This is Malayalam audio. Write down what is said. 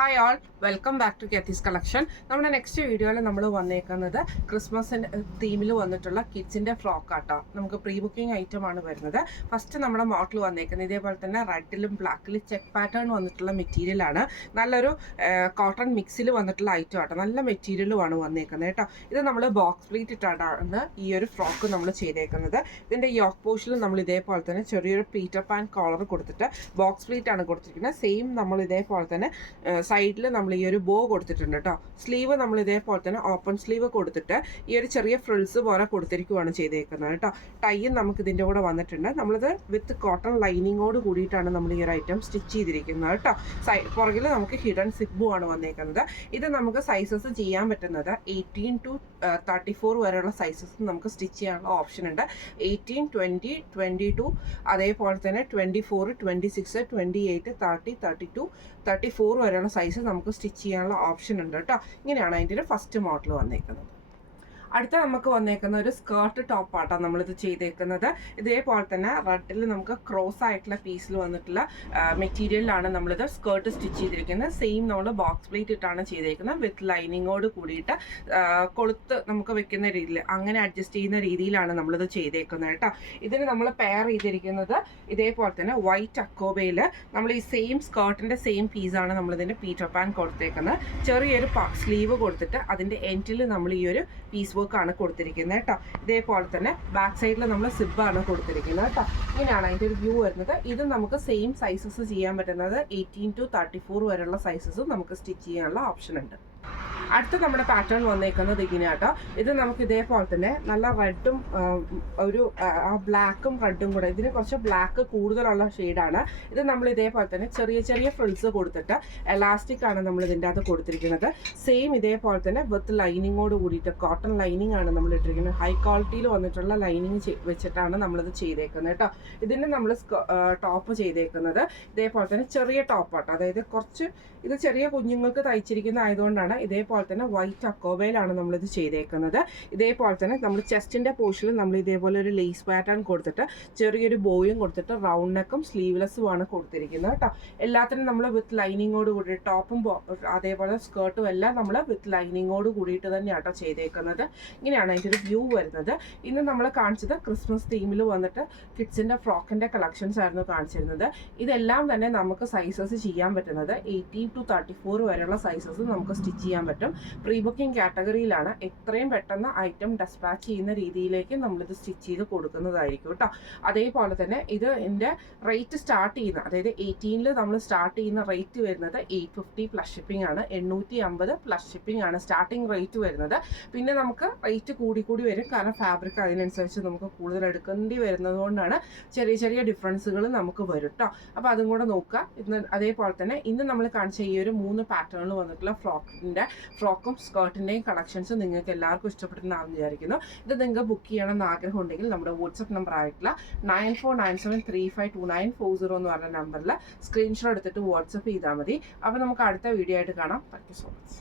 Hi all, welcome back to കെത്തീസ് കളക്ഷൻ. നമ്മുടെ നെക്സ്റ്റ് വീഡിയോയിൽ നമ്മൾ വന്നേക്കുന്നത് ക്രിസ്മസിൻ്റെ തീമിൽ വന്നിട്ടുള്ള കിഡ്സിൻ്റെ ഫ്രോക്ക് ആട്ടോ. നമുക്ക് പ്രീ ബുക്കിംഗ് ഐറ്റം ആണ് വരുന്നത്. ഫസ്റ്റ് നമ്മുടെ മോഡൽ വന്നേക്കുന്നത് ഇതേപോലെ തന്നെ റെഡിലും ബ്ലാക്കിലും ചെക്ക് പാറ്റേൺ വന്നിട്ടുള്ള മെറ്റീരിയലാണ്. നല്ലൊരു കോട്ടൺ മിക്സിൽ വന്നിട്ടുള്ള ഐറ്റം ആട്ടോ. നല്ല മെറ്റീരിയലുമാണ് വന്നേക്കുന്നത് കേട്ടോ. ഇത് നമ്മൾ ബോക്സ് പ്ലീറ്റ് ഇട്ടാണ് ഈ ഒരു ഫ്രോക്ക് നമ്മൾ ചെയ്തേക്കുന്നത്. ഇതിൻ്റെ യോക്ക് പോർഷനിൽ നമ്മൾ ഇതേപോലെ തന്നെ ചെറിയൊരു പീറ്റർ പാൻ കോളർ കൊടുത്തിട്ട് ബോക്സ് പ്ലീറ്റ് ആണ് കൊടുത്തിരിക്കുന്നത്. സെയിം നമ്മൾ ഇതേപോലെ തന്നെ സൈഡിൽ നമ്മൾ ഈ ഒരു ബോ കൊടുത്തിട്ടുണ്ട് കേട്ടോ. സ്ലീവ് നമ്മൾ ഇതേപോലെ തന്നെ ഓപ്പൺ സ്ലീവ് കൊടുത്തിട്ട് ഈ ഒരു ചെറിയ ഫ്രിൽസ് പോലെ കൊടുത്തിരിക്കുകയാണ് ചെയ്തേക്കുന്നത് കേട്ടോ. ടൈയും നമുക്ക് ഇതിൻ്റെ കൂടെ വന്നിട്ടുണ്ട്. നമ്മളിത് വിത്ത് കോട്ടൺ ലൈനിങ്ങോട് കൂടിയിട്ടാണ് നമ്മൾ ഈ ഒരു ഐറ്റം സ്റ്റിച്ച് ചെയ്തിരിക്കുന്നത് കേട്ടോ. പുറകിൽ നമുക്ക് ഹിഡൻ സിബും ആണ് വന്നേക്കുന്നത്. ഇത് നമുക്ക് സൈസസ് ചെയ്യാൻ പറ്റുന്നത് 18 to 34 വരെയുള്ള സൈസസ് നമുക്ക് സ്റ്റിച്ച് ചെയ്യാനുള്ള ഓപ്ഷൻ ഉണ്ട്. 18, 20, 22, അതേപോലെ തന്നെ 24, 26, 28, 30, 32, 34 വരെയുള്ള സൈസ് നമുക്ക് സ്റ്റിച്ച് ചെയ്യാനുള്ള ഓപ്ഷൻ ഉണ്ട് കേട്ടോ. ഇങ്ങനെയാണ് അതിൻ്റെ ഒരു ഫസ്റ്റ് മോഡൽ വന്നേക്കുന്നത്. അടുത്ത നമുക്ക് വന്നേക്കുന്ന ഒരു സ്കേർട്ട് ടോപ്പാട്ടോ നമ്മളിത് ചെയ്തേക്കുന്നത്. ഇതേപോലെ തന്നെ റെഡിൽ നമുക്ക് ക്രോസ് ആയിട്ടുള്ള പീസിൽ വന്നിട്ടുള്ള മെറ്റീരിയലിലാണ് നമ്മളിത് സ്കേർട്ട് സ്റ്റിച്ച് ചെയ്തിരിക്കുന്നത്. സെയിം നമ്മൾ ബോക്സ് പ്ലേറ്റ് ഇട്ടാണ് ചെയ്തേക്കുന്നത്. വിത്ത് ലൈനിങ്ങോട് കൂടിയിട്ട് കൊളുത്ത് നമുക്ക് വെക്കുന്ന രീതിയിൽ അങ്ങനെ അഡ്ജസ്റ്റ് ചെയ്യുന്ന രീതിയിലാണ് നമ്മളിത് ചെയ്തേക്കുന്നത് കേട്ടോ. ഇതിന് നമ്മൾ പെയർ ചെയ്തിരിക്കുന്നത് ഇതേപോലെ തന്നെ വൈറ്റ് അക്കോബയിൽ നമ്മൾ ഈ സെയിം സ്കേർട്ടിൻ്റെ സെയിം പീസാണ് നമ്മളിതിൻ്റെ പീറ്റർ പാൻ കൊടുത്തേക്കുന്നത്. ചെറിയൊരു സ്ലീവ് കൊടുത്തിട്ട് അതിൻ്റെ എൻഡിൽ നമ്മൾ ഈ ഒരു പീസ് ആണ് കൊടുത്തിരിക്കുന്നത് കേട്ടോ. ഇതേപോലെ തന്നെ ബാക്ക് സൈഡിൽ നമ്മൾ സിബാണ് കൊടുത്തിരിക്കുന്നത് കേട്ടോ. ഇങ്ങനെയാണ് അതിൻ്റെ ഒരു വ്യൂ വരുന്നത്. ഇത് നമുക്ക് സെയിം സൈസസ് ചെയ്യാൻ പറ്റുന്നത് 18 to 34 വരെയുള്ള സൈസസും നമുക്ക് സ്റ്റിച്ച് ചെയ്യാനുള്ള ഓപ്ഷൻ ഉണ്ട്. അടുത്ത നമ്മുടെ പാറ്റേൺ വന്നേക്കുന്നത് ഇങ്ങനെയാട്ടോ. ഇത് നമുക്ക് ഇതേപോലെ തന്നെ നല്ല റെഡും ഒരു ബ്ലാക്കും റെഡും കൂടെ, ഇതിന് കുറച്ച് ബ്ലാക്ക് കൂടുതലുള്ള ഷെയ്ഡാണ്. ഇത് നമ്മൾ ഇതേപോലെ തന്നെ ചെറിയ ചെറിയ ഫ്രിൽസ് കൊടുത്തിട്ട് എലാസ്റ്റിക് ആണ് നമ്മൾ ഇതിൻ്റെ അകത്ത് കൊടുത്തിരിക്കുന്നത്. സെയിം ഇതേപോലെ തന്നെ വിത്ത് ലൈനിങ്ങോട് കൂടിയിട്ട് കോട്ടൺ ലൈനിങ് ആണ് നമ്മൾ ഇട്ടിരിക്കുന്നത്. ഹൈ ക്വാളിറ്റിയിൽ വന്നിട്ടുള്ള ലൈനിങ് വെച്ചിട്ടാണ് നമ്മളിത് ചെയ്തേക്കുന്നത് കേട്ടോ. ഇതിന് നമ്മൾ ടോപ്പ് ചെയ്തേക്കുന്നത് ഇതേപോലെ തന്നെ ചെറിയ ടോപ്പാട്ടോ. അതായത് കുറച്ച് ഇത് ചെറിയ കുഞ്ഞുങ്ങൾക്ക് തയ്ച്ചിരിക്കുന്ന ആയതുകൊണ്ടാണ് ഇതേപോലെ തന്നെ വൈറ്റ് അക്കോബയിലാണ് നമ്മളിത് ചെയ്തേക്കുന്നത്. ഇതേപോലെ തന്നെ നമ്മൾ ചെസ്റ്റിൻ്റെ പോർഷനിൽ നമ്മൾ ഇതേപോലെ ഒരു ലേസ് പാറ്റേൺ കൊടുത്തിട്ട് ചെറിയൊരു ബോയും കൊടുത്തിട്ട് റൗണ്ട് നെക്കും സ്ലീവ്ലെസ്സും ആണ് കൊടുത്തിരിക്കുന്നത് കേട്ടോ. എല്ലാത്തിനും നമ്മൾ വിത്ത് ലൈനിങ്ങോട് കൂടി ടോപ്പും അതേപോലെ സ്കേർട്ടും എല്ലാം നമ്മൾ വിത്ത് ലൈനിങ്ങോട് കൂടിയിട്ട് തന്നെയാട്ടോ ചെയ്തേക്കുന്നത്. ഇങ്ങനെയാണ് അതിൻ്റെ ഒരു വ്യൂ വരുന്നത്. ഇന്ന് നമ്മൾ കാണിച്ചത് ക്രിസ്മസ് തീമിൽ വന്നിട്ട് കിഡ്സിൻ്റെ ഫ്രോക്കിൻ്റെ കളക്ഷൻസ് ആയിരുന്നു കാണിച്ചിരുന്നത്. ഇതെല്ലാം തന്നെ നമുക്ക് സൈസസ് ചെയ്യാൻ പറ്റുന്നത് 18 to 34 വരെയുള്ള സൈസസ് നമുക്ക് സ്റ്റിച്ച് ചെയ്യാൻ പറ്റും. പ്രീ ബുക്കിംഗ് കാറ്റഗറിയിലാണ്. എത്രയും പെട്ടെന്ന് ഐറ്റം ഡെസ്പാച്ച് ചെയ്യുന്ന രീതിയിലേക്ക് നമ്മളിത് സ്റ്റിച്ച് ചെയ്ത് കൊടുക്കുന്നതായിരിക്കും കേട്ടോ. അതേപോലെ തന്നെ ഇത് എൻ്റെ റേറ്റ് സ്റ്റാർട്ട് ചെയ്യുന്ന, അതായത് 18-ൽ നമ്മൾ സ്റ്റാർട്ട് ചെയ്യുന്ന റേറ്റ് വരുന്നത് 850 പ്ലസ് ഷിപ്പിംഗ് ആണ്. 850 പ്ലസ് ഷിപ്പിംഗ് ആണ് സ്റ്റാർട്ടിംഗ് റേറ്റ് വരുന്നത്. പിന്നെ നമുക്ക് റേറ്റ് കൂടി വരും, കാരണം ഫാബ്രിക് അതിനനുസരിച്ച് നമുക്ക് കൂടുതൽ എടുക്കേണ്ടി വരുന്നത് കൊണ്ടാണ് ചെറിയ ചെറിയ ഡിഫറൻസുകൾ നമുക്ക് വരും കേട്ടോ. അപ്പോൾ അതും കൂടെ നോക്കുക. ഇന്ന് അതേപോലെ തന്നെ ഇന്ന് നമ്മൾ കാണിച്ച ഈ ഒരു 3 പാറ്റേണിൽ വന്നിട്ടുള്ള ഫ്രോക്കും സ്കേർട്ടിൻ്റെയും കളക്ഷൻസ് നിങ്ങൾക്ക് എല്ലാവർക്കും ഇഷ്ടപ്പെടുന്നതാണെന്ന് വിചാരിക്കുന്നു. ഇത് നിങ്ങൾക്ക് ബുക്ക് ചെയ്യണമെന്ന് ആഗ്രഹം ഉണ്ടെങ്കിൽ നമ്മുടെ വാട്സപ്പ് നമ്പർ ആയിട്ടുള്ള 9497352940 എന്ന് പറഞ്ഞ നമ്പറിൽ സ്ക്രീൻഷോട്ട് എടുത്തിട്ട് വാട്സപ്പ് ചെയ്താൽ മതി. അപ്പോൾ നമുക്ക് അടുത്ത വീഡിയോ ആയിട്ട് കാണാം. Thank you so much.